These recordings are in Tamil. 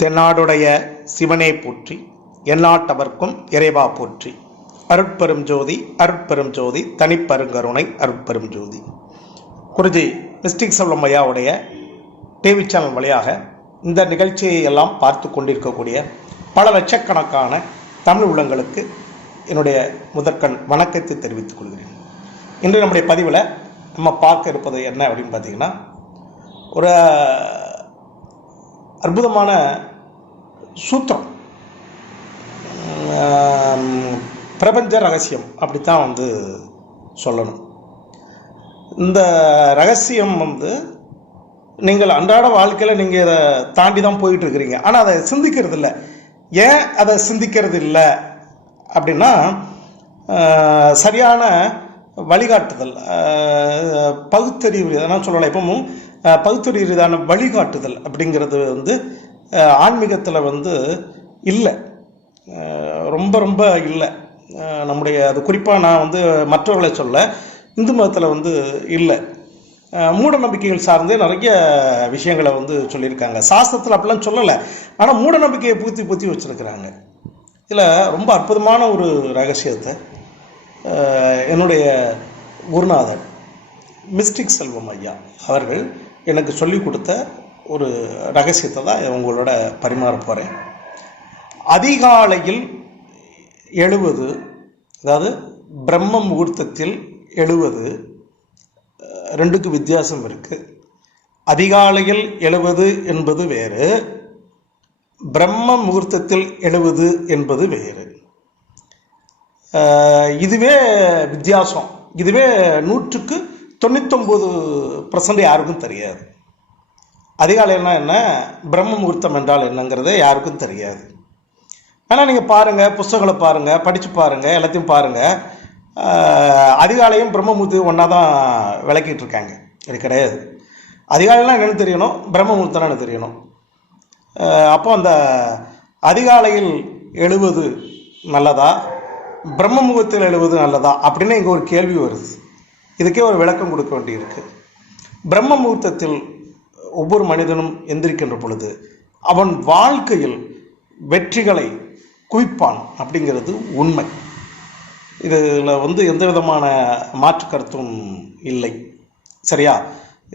தென்னாடுடைய சிவனே போற்றி, எந்நாட்டவர்க்கும் இறைவா போற்றி. அருட்பெரும் ஜோதி அருட்பெரும் ஜோதி தனிப்பெருங்கருணை அருட்பெரும் ஜோதி. குருஜி மிஸ்டிக் செல்வம் ஐயாவுடைய டிவி சேனல் வழியாக இந்த நிகழ்ச்சியை எல்லாம் பார்த்து கொண்டிருக்கக்கூடிய பல லட்சக்கணக்கான தமிழ் உள்ளங்களுக்கு என்னுடைய முதற்கண் வணக்கத்தை தெரிவித்துக் கொள்கிறேன். இன்று நம்முடைய பதிவில் நம்ம பார்க்க இருப்பது என்ன அப்படின்னு பார்த்தீங்கன்னா, ஒரு அற்புதமான சூத்திரம், பிரபஞ்ச ரகசியம் அப்படித்தான் சொல்லணும். இந்த ரகசியம் நீங்கள் அன்றாட வாழ்க்கையில் நீங்கள் இதை தாண்டி தான் போயிட்டு இருக்கிறீங்க, ஆனால் அதை சிந்திக்கிறது இல்லை. ஏன் அதை சிந்திக்கிறது இல்லை அப்படின்னா, சரியான வழிகாட்டுதல், பகுத்தறிவு எதனா சொல்லலாம். இப்பவும் பகுத்தறிவு ரீதியான வழிகாட்டுதல் அப்படிங்கிறது ஆன்மீகத்தில் இல்லை, ரொம்ப இல்லை. நம்முடைய அது குறிப்பாக நான் மற்றவர்களை சொல்ல, இந்து மதத்தில் இல்லை. மூட நம்பிக்கைகள் சார்ந்து நிறைய விஷயங்களை சொல்லியிருக்காங்க. சாஸ்திரத்தில் அப்படிலாம் சொல்லலை, ஆனால் மூட நம்பிக்கையை பூத்தி வச்சுருக்கிறாங்க. இதில் ரொம்ப அற்புதமான ஒரு ரகசியத்தை என்னுடைய குருநாதர் மிஸ்டிக் செல்வம் ஐயா அவர்கள் எனக்கு சொல்லிக் கொடுத்த ஒரு ரகசியத்தை தான் உங்களோட பரிமாற போகிறேன். அதிகாலையில் எழுவது, அதாவது பிரம்ம முகூர்த்தத்தில் எழுவது, ரெண்டுக்கு வித்தியாசம் இருக்குது. அதிகாலையில் எழுவது என்பது வேறு, பிரம்ம முகூர்த்தத்தில் எழுவது என்பது வேறு. இதுவே வித்தியாசம். இதுவே 99% யாருக்கும் தெரியாது. அதிகாலைன்னா என்ன, பிரம்ம முகூர்த்தம் என்றால் என்னங்கிறத யாருக்கும் தெரியாது. ஆனால் நீங்கள் பாருங்கள், புஸ்தகங்களை பாருங்கள், படித்து பாருங்கள், எல்லாத்தையும் பாருங்கள். அதிகாலையும் பிரம்ம முகூர்த்தம் ஒன்றா தான் விளக்கிட்டு இருக்காங்க. அது கிடையாது. அதிகாலைலாம் என்னென்னு தெரியணும், பிரம்ம முகூர்த்தம் என்ன தெரியணும். அப்போ அந்த அதிகாலையில் எழுவது நல்லதா, பிரம்ம முகூர்த்தத்தில் எழுவது நல்லதா அப்படின்னு இங்கே ஒரு கேள்வி வருது. இதுக்கே ஒரு விளக்கம் கொடுக்க வேண்டியிருக்கு. பிரம்ம முகூர்த்தத்தில் ஒவ்வொரு மனிதனும் எந்திரிக்கின்ற பொழுது அவன் வாழ்க்கையில் வெற்றிகளை குவிப்பான் அப்படிங்கிறது உண்மை. இதில் எந்த விதமான மாற்று கருத்தும் இல்லை. சரியா?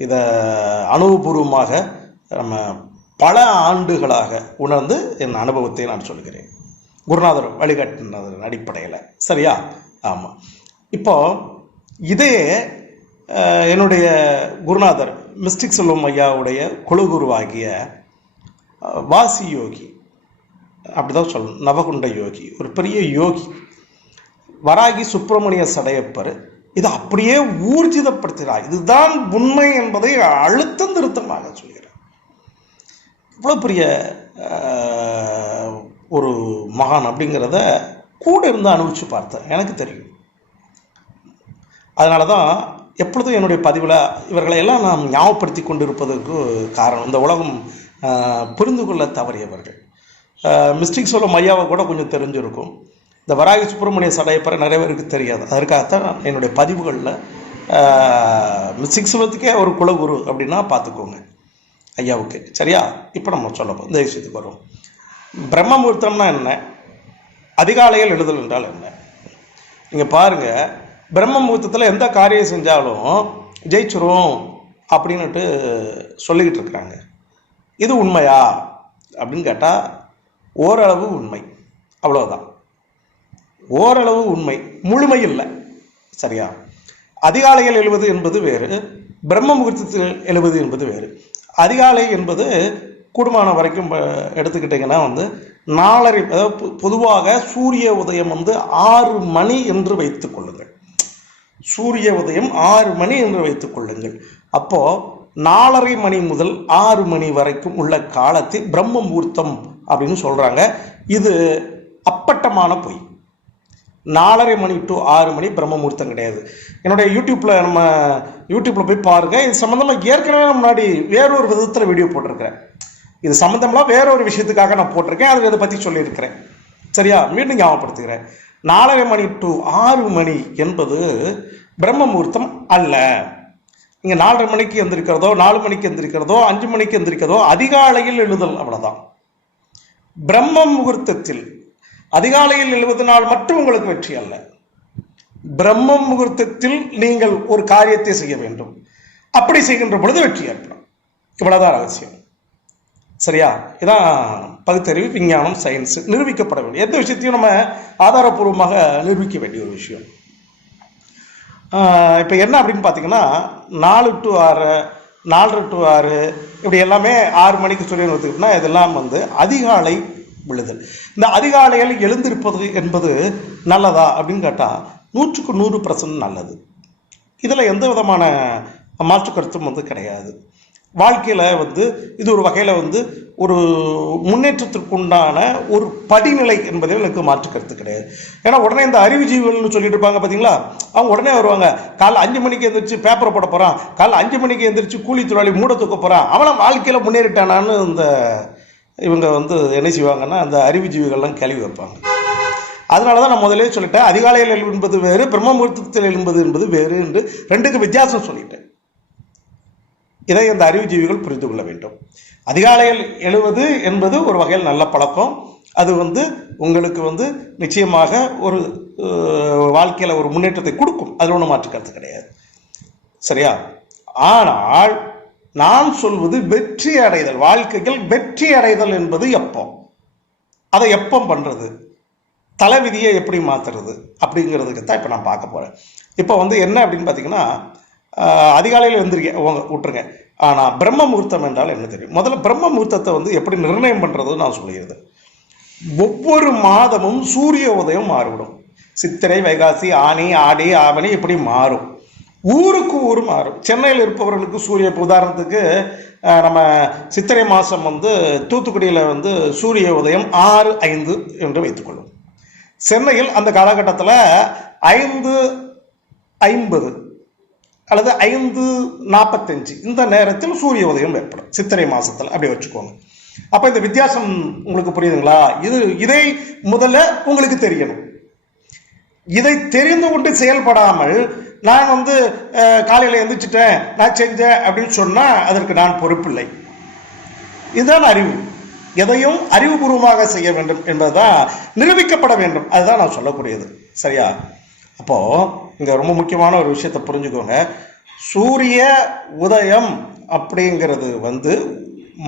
இதை அனுபவபூர்வமாக நம்ம பல ஆண்டுகளாக உணர்ந்து என் அனுபவத்தை நான் சொல்கிறேன், குருநாதர் வழிகாட்டினதன் அடிப்படையில். சரியா? ஆமாம். இப்போ இதே என்னுடைய குருநாதர் மிஸ்டிக் செல்வம் ஐயாவுடைய குலகுருவாகிய வாசி யோகி, அப்படிதான் சொல்லணும், நவகுண்ட யோகி, ஒரு பெரிய யோகி, வராகி சுப்பிரமணிய சடையப்பர் இதை அப்படியே ஊர்ஜிதப்படுத்தினார். இதுதான் உண்மை என்பதை அழுத்தம் திருத்தமாக சொல்கிறார். இவ்வளோ பெரிய ஒரு மகான் அப்படிங்கிறத கூட இருந்து அனுபவித்து பார்த்தேன், எனக்கு தெரியும். அதனால தான் எப்பொழுதும் என்னுடைய பதிவில் இவர்களை எல்லாம் நாம் ஞாபகப்படுத்தி கொண்டிருப்பதற்கு காரணம், இந்த உலகம் புரிந்து கொள்ள தவறியவர்கள். மிஸ்டிக் செல்வம் ஐயாவை கூட கொஞ்சம் தெரிஞ்சிருக்கும், இந்த வராகி சுப்பிரமணிய சடையப்பரை நிறைய பேருக்கு தெரியாது. அதற்காகத்தான் என்னுடைய பதிவுகளில் மிஸ்டிக் செல்வத்துக்கே ஒரு குலகுரு அப்படின்னா பார்த்துக்கோங்க ஐயாவுக்கு. சரியா? இப்போ நம்ம சொல்லப்போம் இந்த விஷயத்துக்கு வரும். பிரம்ம முகூர்த்தம்னா என்ன, அதிகாலையில் எழுதல் என்றால் என்ன? நீங்கள் பாருங்கள், பிரம்ம முகூர்த்தத்தில் எந்த காரியம் செஞ்சாலும் ஜெயிச்சிரும் அப்படின்னுட்டு சொல்லிக்கிட்டு இருக்கிறாங்க. இது உண்மையா அப்படின்னு கேட்டால் ஓரளவு உண்மை, அவ்வளோதான். ஓரளவு உண்மை, முழுமை இல்லை. சரியா? அதிகாலையில் எழுவது என்பது வேறு, பிரம்ம முகூர்த்தத்தில் எழுவது என்பது வேறு. அதிகாலை என்பது கூடுமான வரைக்கும் எடுத்துக்கிட்டிங்கன்னா 4:30, அதாவது பொதுவாக சூரிய உதயம் 6 மணி என்று வைத்துக் கொள்ளுங்கள். சூரிய உதயம் 6 மணி என்று வைத்துக் கொள்ளுங்கள். அப்போது 4:30 மணி முதல் 6 மணி வரைக்கும் உள்ள காலத்தை பிரம்ம முகூர்த்தம் அப்படின்னு சொல்கிறாங்க. இது அப்பட்டமான பொய். 4:30 மணி டு 6 மணி பிரம்ம முகூர்த்தம் கிடையாது. என்னுடைய யூடியூப்பில் போய் பாருங்கள். இது சம்மந்தமாக ஏற்கனவே முன்னாடி வேறொரு விதத்தில் வீடியோ போட்டிருக்கிறேன். இது சம்மந்தமாக வேறொரு விஷயத்துக்காக நான் போட்டிருக்கேன், அதில் இதை பற்றி சொல்லியிருக்கிறேன். சரியா? மீண்டும் ஞாபகப்படுத்துகிறேன். 4:30 மணி டு 6 மணி என்பது பிரம்ம முகூர்த்தம் அல்ல. நீங்கள் 4:30 மணிக்கு எந்திரிக்கிறதோ, 4 மணிக்கு எந்திரிக்கிறதோ, 5 மணிக்கு எந்திரிக்கிறதோ அதிகாலையில் எழுதல், அவ்வளோதான். பிரம்ம முகூர்த்தத்தில் அதிகாலையில் எழுவதனால் மட்டும் உங்களுக்கு வெற்றி அல்ல. பிரம்ம முகூர்த்தத்தில் நீங்கள் ஒரு காரியத்தை செய்ய வேண்டும். அப்படி செய்கின்ற பொழுது வெற்றி ஏற்படும். இவ்வளவுதான் ரகசியம். சரியா? இதான் பகுத்தறிவு, விஞ்ஞானம், சயின்ஸ் நிரூபிக்கப்பட வேண்டிய எந்த விஷயத்தையும் நம்ம ஆதாரபூர்வமாக நிரூபிக்க வேண்டிய ஒரு விஷயம். இப்போ என்ன அப்படின்னு பார்த்தீங்கன்னா 4 to 6, 4:30 to 6 இப்படி எல்லாமே 6 மணிக்கு சூரியன் ஒத்துக்கிட்டோம்னா இதெல்லாம் அதிகாலை விழுதல். இந்த அதிகாலையில் எழுந்திருப்பது என்பது நல்லதா அப்படின்னு கேட்டால் 100க்கு 100% நல்லது. இதில் எந்த விதமான மாற்று கருத்தும் கிடையாது. வாழ்க்கையில் இது ஒரு வகையில் ஒரு முன்னேற்றத்திற்குண்டான ஒரு படிநிலை என்பதில் எனக்கு மாற்று கருத்து கிடையாது. ஏன்னா உடனே இந்த அறிவுஜீவிகள்னு சொல்லிட்டு இருப்பாங்க பார்த்தீங்களா, அவங்க உடனே வருவாங்க. காலைல 5 மணிக்கு எழுந்திரிச்சு பேப்பரை போட போகிறான், காலைல 5 மணிக்கு எழுந்திரிச்சு கூலி தொழிலாளி மூட தூக்க போகிறான், அவனை வாழ்க்கையில் முன்னேறிட்டானான்னு இவங்க என்ன செய்வாங்கன்னா அந்த அறிவுஜீவிகள்லாம் கேள்வி வைப்பாங்க. அதனால தான் நான் முதலே சொல்லிட்டேன், அதிகாலையில் எழும்பது வேறு, பிரம்ம முகூர்த்தத்தில் எழும்பது என்பது வேறு என்று 2க்கு வித்தியாசம் சொல்லிட்டேன். இதை அந்த அறிவுஜீவிகள் புரிந்து கொள்ள வேண்டும். அதிகாலையில் எழுவது என்பது ஒரு வகையில் நல்ல பழக்கம். அது உங்களுக்கு நிச்சயமாக ஒரு வாழ்க்கையில் ஒரு முன்னேற்றத்தை கொடுக்கும். அதில் ஒன்றும் மாற்று கருத்து கிடையாது. சரியா? ஆனால் நான் சொல்வது வெற்றி அடைதல், வாழ்க்கையில் வெற்றி அடைதல் என்பது எப்போ, அதை எப்போ பண்ணுறது, தலைவிதியை எப்படி மாற்றுறது அப்படிங்கிறதுக்கு தான் இப்போ நான் பார்க்க போகிறேன். இப்போ என்ன அப்படின்னு பார்த்தீங்கன்னா, அதிகாலையில் விட்டுருங்க. ஆனால் பிரம்ம முகூர்த்தம் என்றால் என்ன தெரியும்? முதல்ல பிரம்ம முகூர்த்தத்தை எப்படி நிர்ணயம் பண்ணுறது நான் சொல்லிடுது. ஒவ்வொரு மாதமும் சூரிய உதயம் மாறுபடும். சித்திரை, வைகாசி, ஆனி, ஆடி, ஆவணி இப்படி மாறும். ஊருக்கு ஊர் மாறும். சென்னையில் இருப்பவர்களுக்கு சூரிய, உதாரணத்துக்கு நம்ம சித்திரை மாதம் தூத்துக்குடியில் சூரிய உதயம் 6:05 என்று வைத்துக்கொள்ளும். சென்னையில் அந்த காலகட்டத்தில் 5:50 அல்லது 5:45 இந்த நேரத்தில் சூரிய உதயம் ஏற்படும் சித்திரை மாசத்தில். அப்படி வச்சுக்கோங்க. அப்போ இந்த வித்தியாசம் உங்களுக்கு புரியுதுங்களா? இதை முதல்ல உங்களுக்கு தெரியணும். இதை தெரிந்து கொண்டு செயல்படாமல் நான் காலையில் எழுந்திரிச்சிட்டேன், நான் செஞ்சேன் அப்படின்னு சொன்னால் அதற்கு நான் பொறுப்பில்லை. இதுதான் அறிவு. எதையும் அறிவுபூர்வமாக செய்ய வேண்டும் என்பதுதான் நிரூபிக்கப்பட வேண்டும். அதுதான் நான் சொல்லக்கூடியது. சரியா? அப்போது இங்கே ரொம்ப முக்கியமான ஒரு விஷயத்தை புரிஞ்சுக்கோங்க. சூரிய உதயம் அப்படிங்கிறது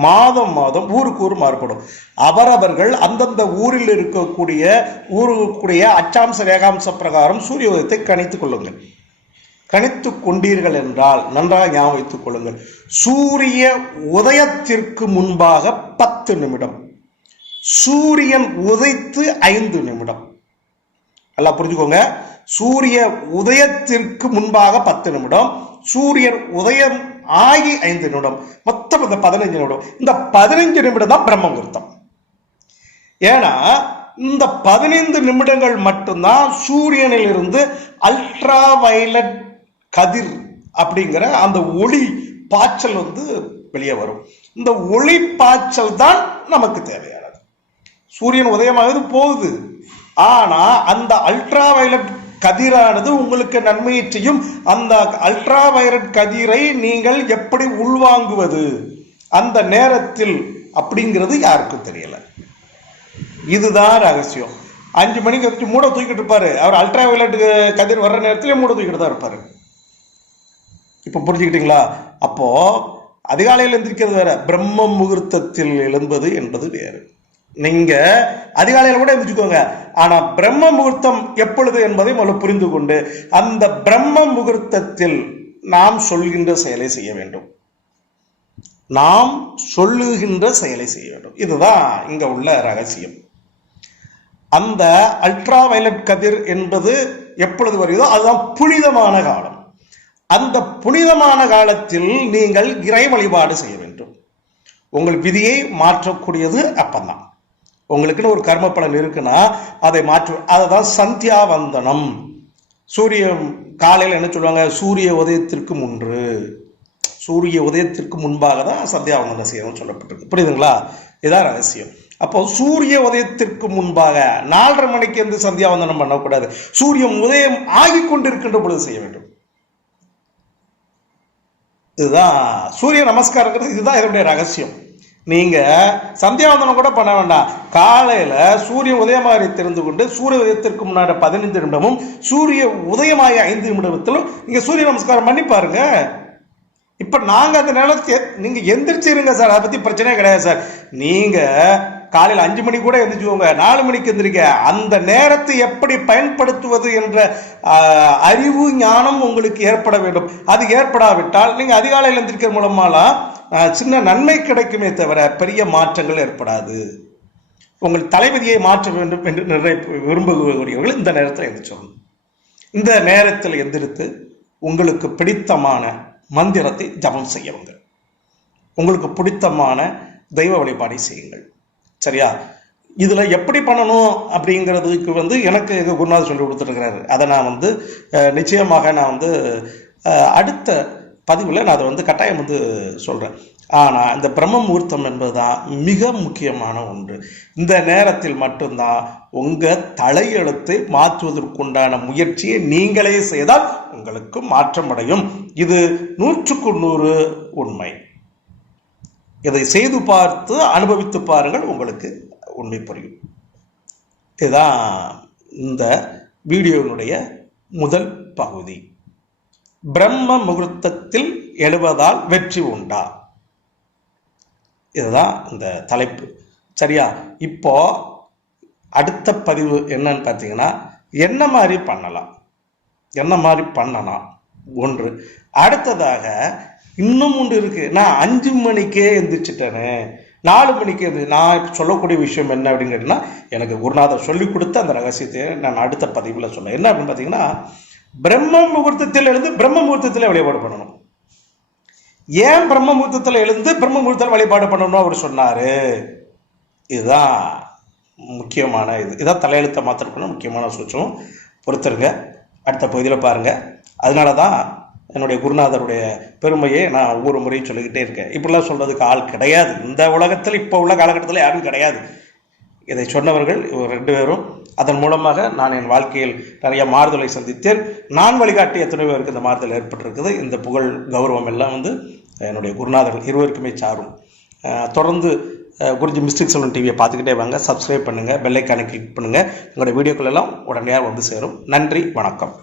மாதம் மாதம் ஊருக்கு ஊர் மாறுபடும். அவரவர்கள் அந்தந்த ஊரில் இருக்கக்கூடிய அச்சாம்ச ரேகாம்ச பிரகாரம் சூரிய உதயத்தை கணித்துக் கொள்ளுங்கள். கணித்து கொண்டீர்கள் என்றால் நன்றாக ஞாபகம் வைத்துக் கொள்ளுங்கள். சூரிய உதயத்திற்கு முன்பாக 10 நிமிடம், சூரியன் உதைத்து 5 நிமிடம். நல்லா புரிஞ்சுக்கோங்க. சூரிய உதயத்திற்கு முன்பாக 10 நிமிடம், சூரியன் உதயம் ஆகி 5 நிமிடம், மொத்தம் இந்த 15 நிமிடம். இந்த 15 நிமிடம் தான் பிரம்ம முகூர்த்தம். ஏன்னா இந்த 15 நிமிடங்கள் மட்டும்தான் சூரியனில் இருந்து அல்ட்ரா வயலட் கதிர் அப்படிங்கிற அந்த ஒளி பாய்ச்சல் வெளியே வரும். இந்த ஒளி பாய்ச்சல் தான் நமக்கு தேவையானது. சூரியன் உதயமாவது போகுது, ஆனா அந்த அல்ட்ரா வயலட் கதிரானது உங்களுக்கு நன்மையை செய்யும். அந்த அல்ட்ரா வயலட் கதிரை நீங்கள் எப்படி உள்வாங்குவது அந்த நேரத்தில் அப்படிங்கிறது யாருக்கும் தெரியல. இதுதான் ரகசியம். 5 மணிக்கு வச்சு மூட தூக்கிட்டு இருப்பாரு அவர். அல்ட்ரா வயலட் கதிர் வர்ற நேரத்திலே மூட தூக்கிட்டு தான் இருப்பாரு. இப்ப புரிஞ்சுக்கிட்டீங்களா? அப்போ அதிகாலையில் எழுந்திருக்கிறது வேற, பிரம்ம முகூர்த்தத்தில் எழும்பது என்பது வேறு. நீங்க அதிகாலையில் கூட எழுந்திரிச்சுக்கோங்க, ஆனா பிரம்ம முகூர்த்தம் எப்பொழுது என்பதை முதல்ல புரிந்து கொண்டு அந்த பிரம்ம முகூர்த்தத்தில் நாம் சொல்கின்ற செயலை செய்ய வேண்டும். நாம் சொல்லுகின்ற செயலை செய்ய வேண்டும். இதுதான் இங்க உள்ள ரகசியம். அந்த அல்ட்ரா வயலட் கதிர் என்பது எப்பொழுது வருகிறதோ அதுதான் புனிதமான காலம். அந்த புனிதமான காலத்தில் நீங்கள் இறை வழிபாடு செய்ய வேண்டும். உங்கள் விதியை மாற்றக்கூடியது அப்பந்தான். உங்களுக்குன்னு ஒரு கர்ம பலன் இருக்குன்னா அதை மாற்று, அதுதான் சந்தியாவந்தனம். சூரியன் காலையில் என்ன சொல்லுவாங்க? சூரிய உதயத்திற்கு முன்பு, சூரிய உதயத்திற்கு முன்பாக தான் சந்தியாவந்தனம் செய்யணும்னு சொல்லப்பட்டிருக்கு. புரியுதுங்களா? இதான் ரகசியம். அப்போ சூரிய உதயத்திற்கு முன்பாக 4:30 மணிக்கு சந்தியாவந்தனம் பண்ணக்கூடாது. சூரியன் உதயம் ஆகி கொண்டிருக்கின்ற பொழுது செய்ய வேண்டும். இதுதான் சூரிய நமஸ்காரங்கிறது. இதுதான் இதனுடைய ரகசியம். நீங்கள் சந்தியாவந்தனம் கூட பண்ண வேண்டாம். காலையில் சூரிய உதயமாக தெரிந்து கொண்டு சூரிய உதயத்திற்கு முன்னாடி 15 நிமிடமும் சூரிய உதயமாய 5 நிமிடத்திலும் நீங்கள் சூரிய நமஸ்காரம் பண்ணி பாருங்க. இப்போ நாங்கள் அந்த நேரத்தை நீங்கள் எந்திரிச்சிருங்க சார், அதை பற்றி பிரச்சனையே கிடையாது சார். நீங்கள் காலையில் 5 மணிக்கு கூட எந்திரிச்சுக்கோங்க, 4 மணிக்கு எந்திரிக்க. அந்த நேரத்தை எப்படி பயன்படுத்துவது என்ற அறிவு ஞானம் உங்களுக்கு ஏற்பட வேண்டும். அது ஏற்படாவிட்டால் நீங்கள் அதிகாலையில் எந்திரிக்கிற மூலமாலாம் சின்ன நன்மை கிடைக்குமே தவிர பெரிய மாற்றங்கள் ஏற்படாது. உங்கள் தலைவிதியை மாற்ற வேண்டும் என்று விரும்புகிறவர்கள் இந்த நேரத்தில் எந்திரிச்சோம். இந்த நேரத்தில் எந்திரித்து உங்களுக்கு பிடித்தமான மந்திரத்தை ஜபம் செய்யுங்க. உங்களுக்கு பிடித்தமான தெய்வ வழிபாடை செய்யுங்கள். சரியா? இதில் எப்படி பண்ணணும் அப்படிங்கிறதுக்கு எனக்கு எங்கள் குருநாதர் சொல்லி கொடுத்துருக்கிறாரு. அதை நான் நிச்சயமாக நான் அடுத்த பதிவில் நான் அதை கட்டாயம் சொல்கிறேன். ஆனால் இந்த பிரம்ம முகூர்த்தம் என்பதுதான் மிக முக்கியமான ஒன்று. இந்த நேரத்தில் மட்டும்தான் உங்கள் தலையெழுத்தை மாற்றுவதற்குண்டான முயற்சியை நீங்களே செய்தால் உங்களுக்கு மாற்றம் அடையும். இது 100க்கு 100 உண்மை. இதை செய்து பார்த்து அனுபவித்து பாருங்கள், உங்களுக்கு உண்மை புரியும். இதுதான் இந்த வீடியோனுடைய முதல் பகுதி. பிரம்ம முகூர்த்தத்தில் எழுவதால் வெற்றி உண்டா? இதுதான் இந்த தலைப்பு. சரியா? இப்போ அடுத்த பதிவு என்னன்னு பார்த்தீங்கன்னா, என்ன மாதிரி பண்ணலாம் ஒன்று. அடுத்ததாக இன்னும் ஒன்று இருக்கு. நான் 5 மணிக்கே எந்திரிச்சிட்டேனே, 4 மணிக்கு நான் சொல்லக்கூடிய விஷயம் என்ன அப்படின்னு கேட்டீங்கன்னா, எனக்கு குருநாதர் சொல்லி கொடுத்த அந்த ரகசியத்தை நான் அடுத்த பதிவில் சொல்ல. என்ன அப்படின்னு பார்த்தீங்கன்னா, பிரம்ம முகூர்த்தத்தில் எழுந்து பிரம்ம முகூர்த்தத்தில் வழிபாடு பண்ணணும். ஏன் பிரம்ம முகூர்த்தத்தில் எழுந்து பிரம்ம முகூர்த்தத்தில் வழிபாடு பண்ணணும் அவர் சொன்னாரு. இதுதான் முக்கியமான இதான் தலையெழுத்தை மாத்திரக்கணும் முக்கியமான சூட்சம். பொறுத்துருங்க, அடுத்த பகுதியில் பாருங்க. அதனால தான் என்னுடைய குருநாதருடைய பெருமையை நான் ஒவ்வொரு முறையும் சொல்லிக்கிட்டே இருக்கேன். இப்படிலாம் சொல்றதுக்கு ஆள் கிடையாது இந்த உலகத்தில். இப்போ உள்ள காலகட்டத்தில் யாரும் கிடையாது. இதை சொன்னவர்கள் 2 பேரும். அதன் மூலமாக நான் என் வாழ்க்கையில் நிறைய மாறுதலை சந்தித்தேன். நான் வழிகாட்டி எத்தனை பேருக்கு இந்த மாறுதல் ஏற்பட்டிருக்குது. இந்த புகழ் கௌரவம் எல்லாம் என்னுடைய குருநாதர்கள் இருவருக்குமே சாரும். தொடர்ந்து குருஜி மிஸ்டிக் செல்வன் டிவியை பார்த்துக்கிட்டே வாங்க. சப்ஸ்கிரைப் பண்ணுங்கள், பெல் ஐக்கானை கிளிக் பண்ணுங்கள். எங்களுடைய வீடியோக்கள் எல்லாம் உடனடியாக சேரும். நன்றி, வணக்கம்.